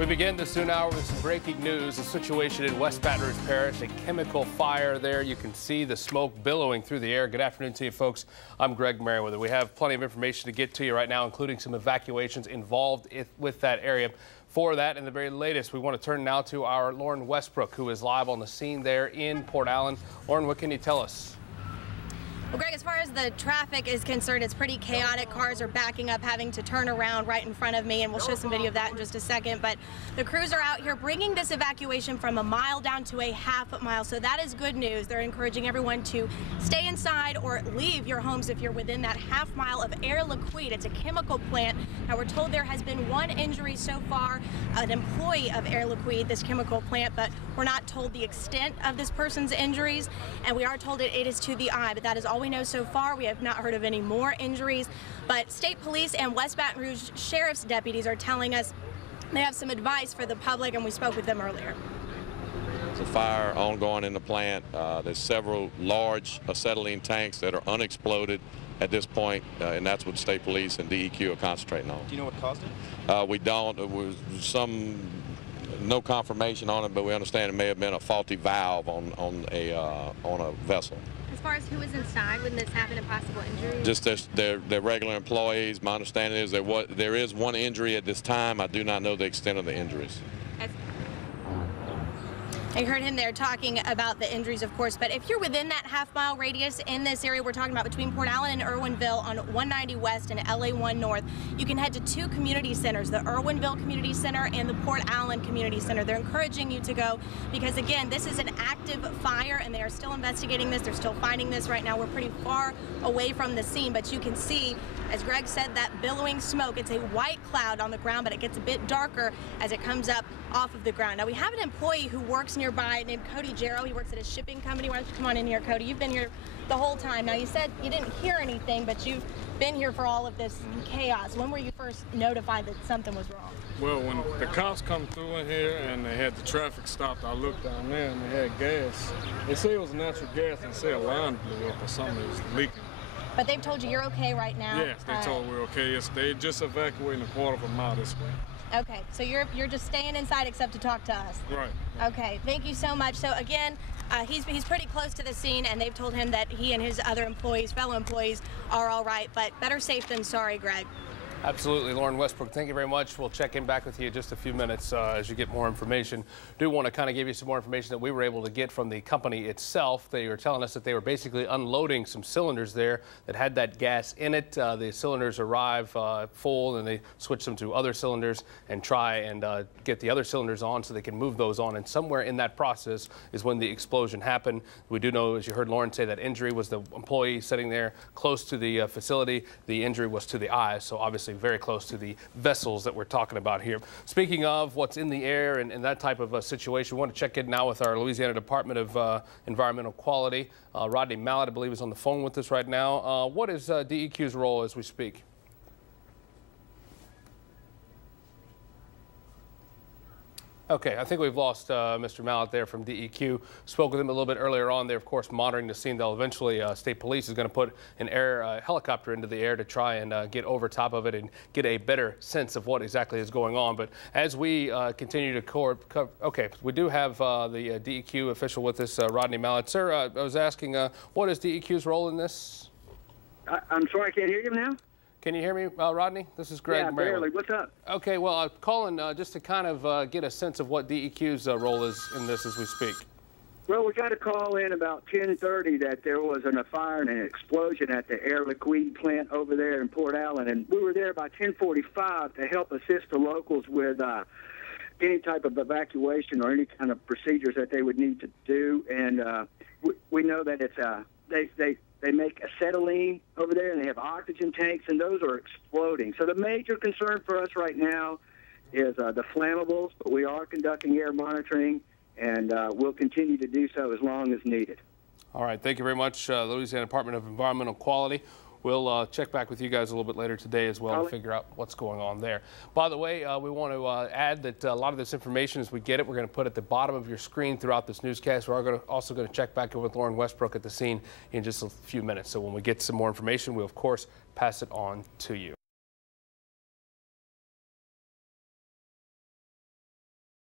We begin this noon hour with some breaking news. A situation in West Baton Rouge Parish, a chemical fire there. You can see the smoke billowing through the air. Good afternoon to you, folks. I'm Greg Merriweather. We have plenty of information to get to you right now, including some evacuations involved with that area. For that and the very latest, we want to turn now to our Lauren Westbrook, who is live on the scene there in Port Allen. Lauren, what can you tell us? Well, Greg, as far as the traffic is concerned, it's pretty chaotic. Cars are backing up, having to turn around right in front of me, and we'll show some video of that in just a second. But the crews are out here bringing this evacuation from a mile down to a half mile, so that is good news. They're encouraging everyone to stay inside or leave your homes if you're within that half mile of Air Liquide. It's a chemical plant. Now, we're told there has been one injury so far, an employee of Air Liquide, this chemical plant, but we're not told the extent of this person's injuries, and we are told it is to the eye, but that is all we know so far. We have not heard of any more injuries, but state police and West Baton Rouge sheriff's deputies are telling us they have some advice for the public, and we spoke with them earlier. There's a fire ongoing in the plant. There's several large acetylene tanks that are unexploded at this point, and that's what state police and DEQ are concentrating on. Do you know what caused it? We don't. There was no confirmation on it, but we understand it may have been a faulty valve on a vessel. As far as who was inside when this happened and possible injuries? Just their regular employees. My understanding is there is one injury at this time. I do not know the extent of the injuries. I heard him there talking about the injuries, of course, but if you're within that half-mile radius in this area we're talking about between Port Allen and Irwinville on 190 West and LA1 North, you can head to two community centers, the Irwinville Community Center and the Port Allen Community Center. They're encouraging you to go because, again, this is an active fire and they are still investigating this. They're still finding this right now. We're pretty far away from the scene, but you can see, as Greg said, that billowing smoke. It's a white cloud on the ground, but it gets a bit darker as it comes up off of the ground. Now, we have an employee who works nearby named Cody Jarrow. He works at a shipping company. Why don't you come on in here, Cody? You've been here the whole time. Now, you said you didn't hear anything, but you've been here for all of this chaos. When were you first notified that something was wrong? Well, when the cops come through in here and they had the traffic stopped, I looked down there and they had gas. They say it was natural gas and say a line blew up or something was leaking. But they've told you you're okay right now? Yes, they told we're okay. They just evacuating a quarter of a mile this way. Okay, so you're just staying inside except to talk to us. Right. Okay, thank you so much. So again, he's pretty close to the scene, and they've told him that he and his other employees, fellow employees, are all right. But better safe than sorry, Greg. Absolutely. Lauren Westbrook, thank you very much. We'll check in back with you in just a few minutes as you get more information. Do want to kind of give you some more information that we were able to get from the company itself. They were telling us that they were basically unloading some cylinders there that had that gas in it. The cylinders arrive full, and they switch them to other cylinders and try and get the other cylinders on so they can move those on. And somewhere in that process is when the explosion happened. We do know, as you heard Lauren say, that injury was the employee sitting there close to the facility. The injury was to the eye, so obviously very close to the vessels that we're talking about here. Speaking of what's in the air and that type of a situation, we want to check in now with our Louisiana Department of Environmental Quality. Rodney Mallett, I believe, is on the phone with us right now. What is DEQ's role as we speak? Okay, I think we've lost Mr. Mallett there from DEQ. Spoke with him a little bit earlier on. They're, of course, monitoring the scene. They'll eventually, state police is going to put an helicopter into the air to try and get over top of it and get a better sense of what exactly is going on. But as we continue to okay, we do have the DEQ official with us, Rodney Mallett. Sir, I was asking, what is DEQ's role in this? I'm sorry, I can't hear you now. Can you hear me, Rodney? This is Greg. Yeah, barely. What's up? Okay, well, I'm calling just to kind of get a sense of what DEQ's role is in this as we speak. Well, we got a call in about 10:30 that there was a fire and an explosion at the Air Liquide plant over there in Port Allen, and we were there by 10:45 to help assist the locals with any type of evacuation or any kind of procedures that they would need to do. And we know that it's they make acetylene over there, and they have oxygen tanks, and those are exploding. So the major concern for us right now is the flammables, but we are conducting air monitoring, and we'll continue to do so as long as needed. All right. Thank you very much, Louisiana Department of Environmental Quality. We'll check back with you guys a little bit later today as well to figure out what's going on there. By the way, we want to add that a lot of this information, as we get it, we're going to put at the bottom of your screen throughout this newscast. We're also going to check back in with Lauren Westbrook at the scene in just a few minutes. So when we get some more information, we'll, of course, pass it on to you.